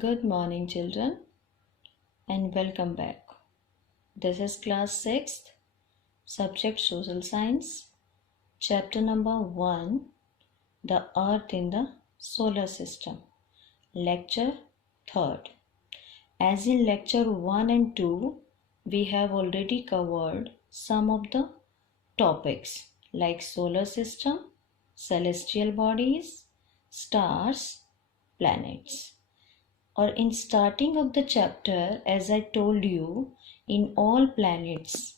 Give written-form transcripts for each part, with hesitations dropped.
Good morning, children, and welcome back. This is class 6th, subject Social Science, chapter number 1, The Earth in the Solar System, lecture 3rd. As in lecture 1 and 2, we have already covered some of the topics like solar system, celestial bodies, stars, planets. Or in starting of the chapter, as I told you, in all planets,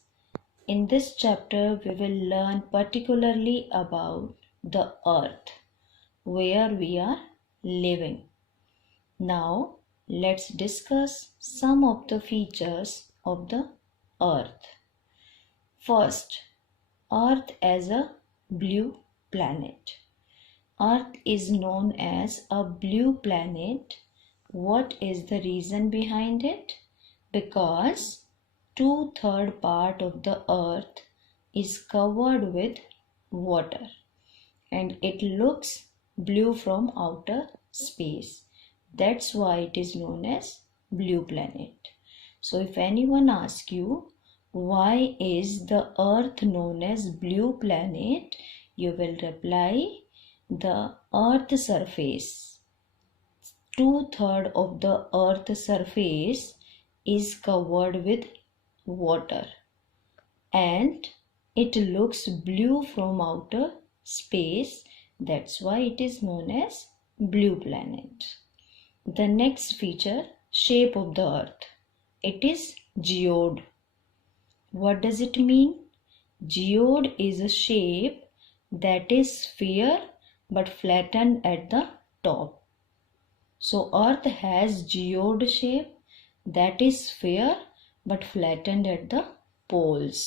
in this chapter we will learn particularly about the earth where we are living. Now let's discuss some of the features of the earth. First, earth as a blue planet. Earth is known as a blue planet. What is the reason behind it? Because 2/3 part of the earth is covered with water and it looks blue from outer space. That's why it is known as blue planet. So if anyone asks you why is the earth known as blue planet, you will reply the earth surface. 2/3 of the earth surface is covered with water and it looks blue from outer space. That's why it is known as blue planet. The next feature, shape of the earth. It is geode. What does it mean? Geode is a shape that is sphere but flattened at the top. So earth has geode shape that is sphere but flattened at the poles.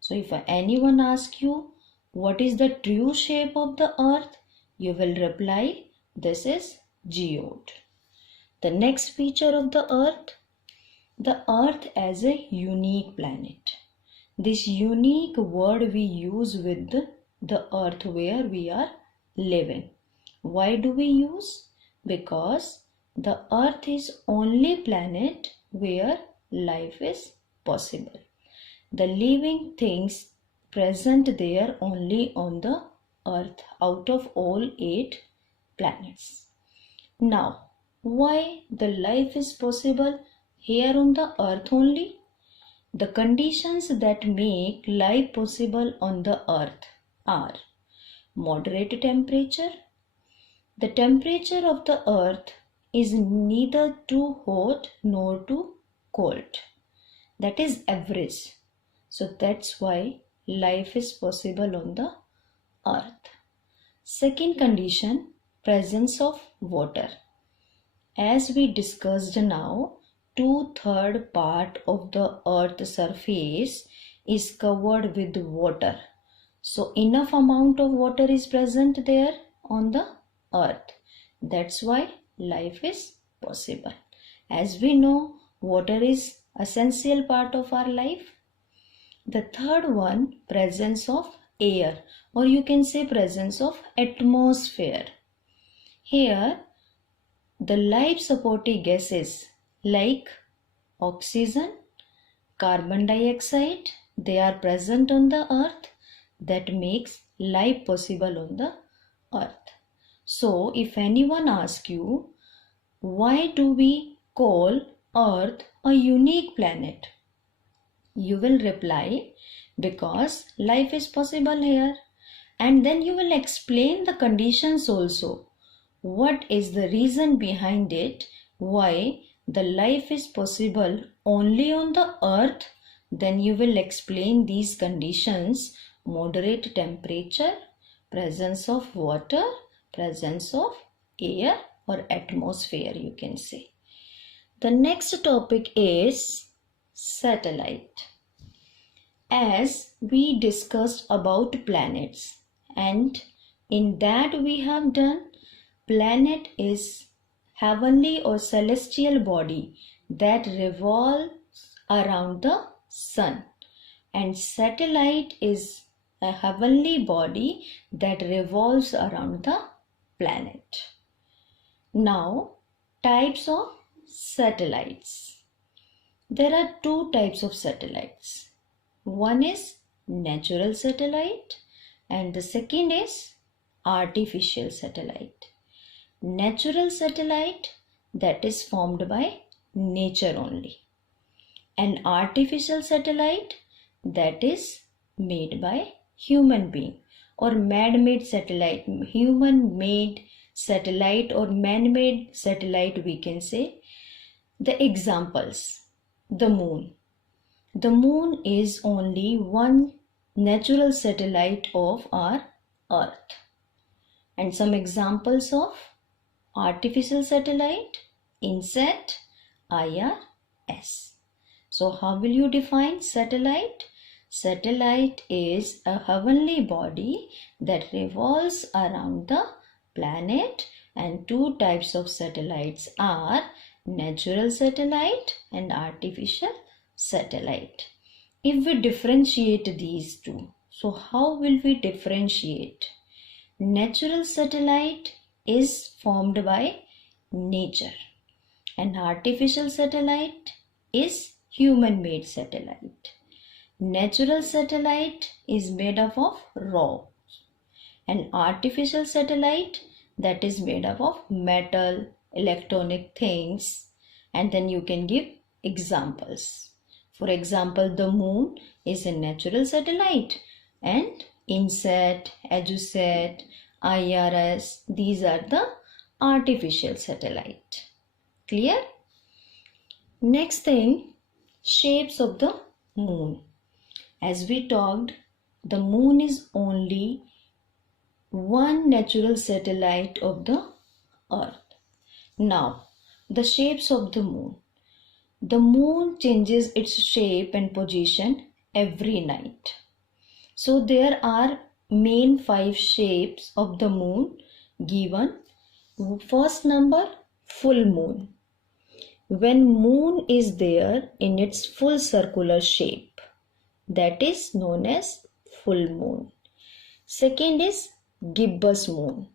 So if anyone asks you what is the true shape of the earth, you will reply this is geode. The next feature of the earth as a unique planet. This unique word we use with the earth where we are living. Why do we use? Because the earth is only planet where life is possible. The living things present there only on the earth out of all 8 planets. Now, why the life is possible here on the earth only? The conditions that make life possible on the earth are moderate temperature. The temperature of the earth is neither too hot nor too cold. That is average. So that's why life is possible on the earth. Second condition, presence of water. As we discussed now, 2/3 part of the earth surface is covered with water. So enough amount of water is present there on the earth. That's why life is possible. As we know, water is essential part of our life. The third one, presence of air, or you can say presence of atmosphere. Here the life supporting gases like oxygen, carbon dioxide, they are present on the earth. That makes life possible on the earth. So if anyone asks you why do we call earth a unique planet, you will reply because life is possible here, and then you will explain the conditions also. What is the reason behind it, why the life is possible only on the earth? Then you will explain these conditions: moderate temperature, presence of water, presence of air or atmosphere, you can say. The next topic is satellite. As we discussed about planets, and in that we have done, planet is heavenly or celestial body that revolves around the sun, and satellite is a heavenly body that revolves around the planet. Now Types of satellites. There are two types of satellites. One is natural satellite and the second is artificial satellite. Natural satellite, that is formed by nature only. An artificial satellite, that is made by human being or man-made satellite, human-made satellite or man-made satellite we can say. The examples: the moon. The moon is only one natural satellite of our earth. And some examples of artificial satellite: INSAT, IRS. So how will you define satellite? Satellite is a heavenly body that revolves around the planet, and two types of satellites are natural satellite and artificial satellite. If we differentiate these two, so how will we differentiate? Natural satellite is formed by nature and artificial satellite is human-made satellite. Natural satellite is made up of rocks and artificial satellite that is made up of metal, electronic things, and then you can give examples. For example, the moon is a natural satellite and INSAT, EduSat, IRS, these are the artificial satellite. Clear? Next thing, shapes of the moon. As we talked, the moon is only one natural satellite of the earth. Now, the shapes of the moon. The moon changes its shape and position every night. So there are main 5 shapes of the moon given. First number, full moon. When moon is there in its full circular shape, that is known as full moon. Second is gibbous moon.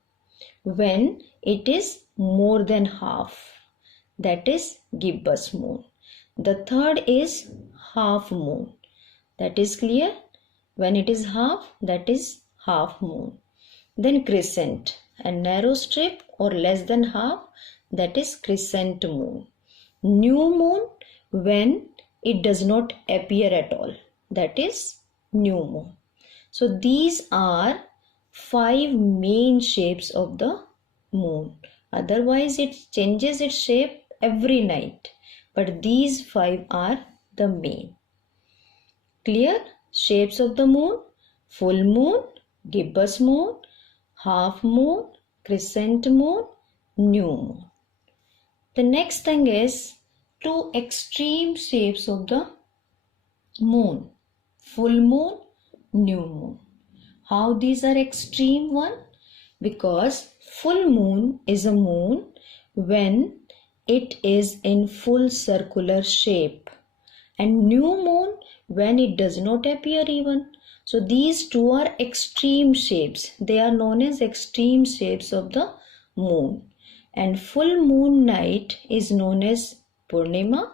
When it is more than half, that is gibbous moon. The third is half moon. That is clear? When it is half, that is half moon. Then crescent, a narrow strip or less than half, that is crescent moon. New moon, when it does not appear at all, that is new moon. So these are 5 main shapes of the moon. Otherwise it changes its shape every night, but these 5 are the main. Clear? Shapes of the moon: full moon, gibbous moon, half moon, crescent moon, new moon. The next thing is 2 extreme shapes of the moon: full moon, new moon. How these are extreme? One, because full moon is a moon when it is in full circular shape, and new moon when it does not appear even. So these two are extreme shapes. They are known as extreme shapes of the moon. And full moon night is known as Purnima.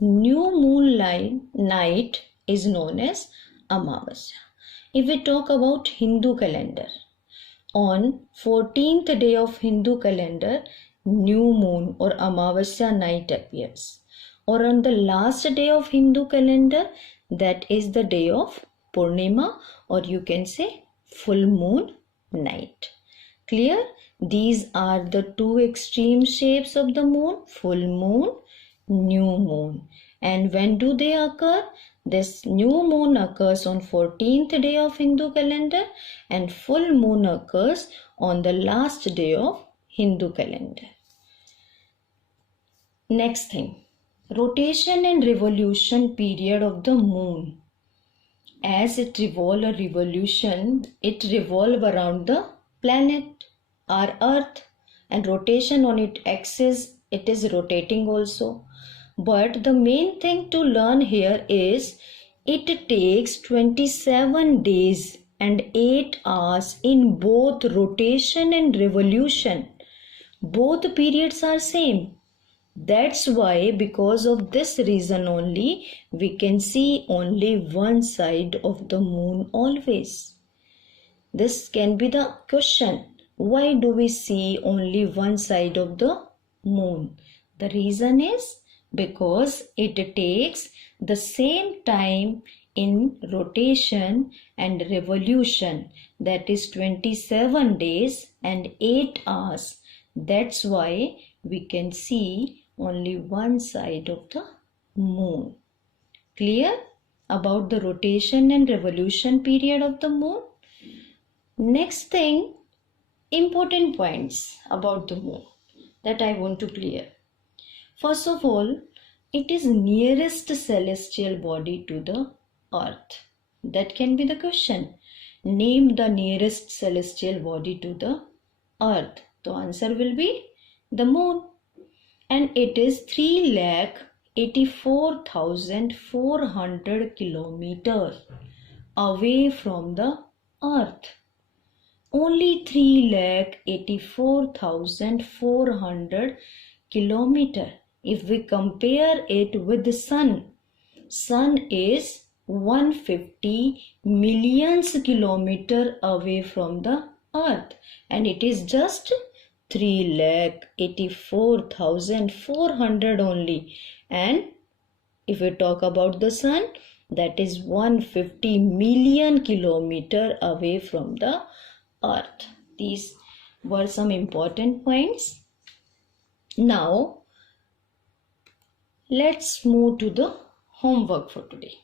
New moon night is known as Amavasya. If we talk about Hindu calendar, on 14th day of Hindu calendar, new moon or Amavasya night appears. Or on the last day of Hindu calendar, that is the day of Purnima, or you can say full moon night. Clear? These are the 2 extreme shapes of the moon: full moon, new moon. And when do they occur? This new moon occurs on 14th day of Hindu calendar and full moon occurs on the last day of Hindu calendar. Next thing, rotation and revolution period of the moon. As it revolves around the planet, our earth, and rotation on its axis, it is rotating also. But the main thing to learn here is it takes 27 days and 8 hours in both rotation and revolution. Both periods are same. That's why, because of this reason only, we can see only one side of the moon always. This can be the question. Why do we see only one side of the moon? The reason is because it takes the same time in rotation and revolution, that is 27 days and 8 hours. That's why we can see only one side of the moon. Clear about the rotation and revolution period of the moon? Next thing, important points about the moon that I want to clear. First of all, it is nearest celestial body to the earth. That can be the question. Name the nearest celestial body to the earth. The answer will be the moon. And it is 3,84,400 kilometers away from the earth. Only 3,84,400 kilometers. If we compare it with the sun is 150 million kilometers away from the earth, and it is just 3,84,400 only. And if we talk about the sun, that is 150 million kilometers away from the earth. These were some important points. Now let's move to the homework for today.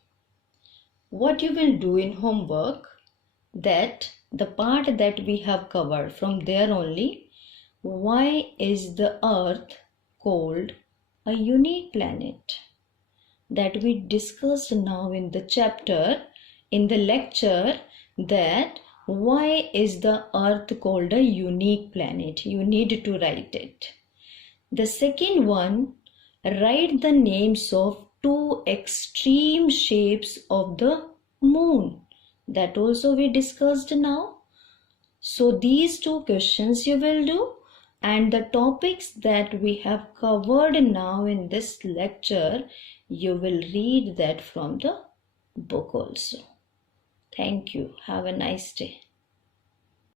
What you will do in homework, that the part that we have covered from there only, why is the earth called a unique planet? That we discussed now in the chapter, in the lecture, that why is the earth called a unique planet? You need to write it. The second one, write the names of two extreme shapes of the moon. That also we discussed now. So these two questions you will do, and the topics that we have covered now in this lecture, you will read that from the book also. Thank you. Have a nice day.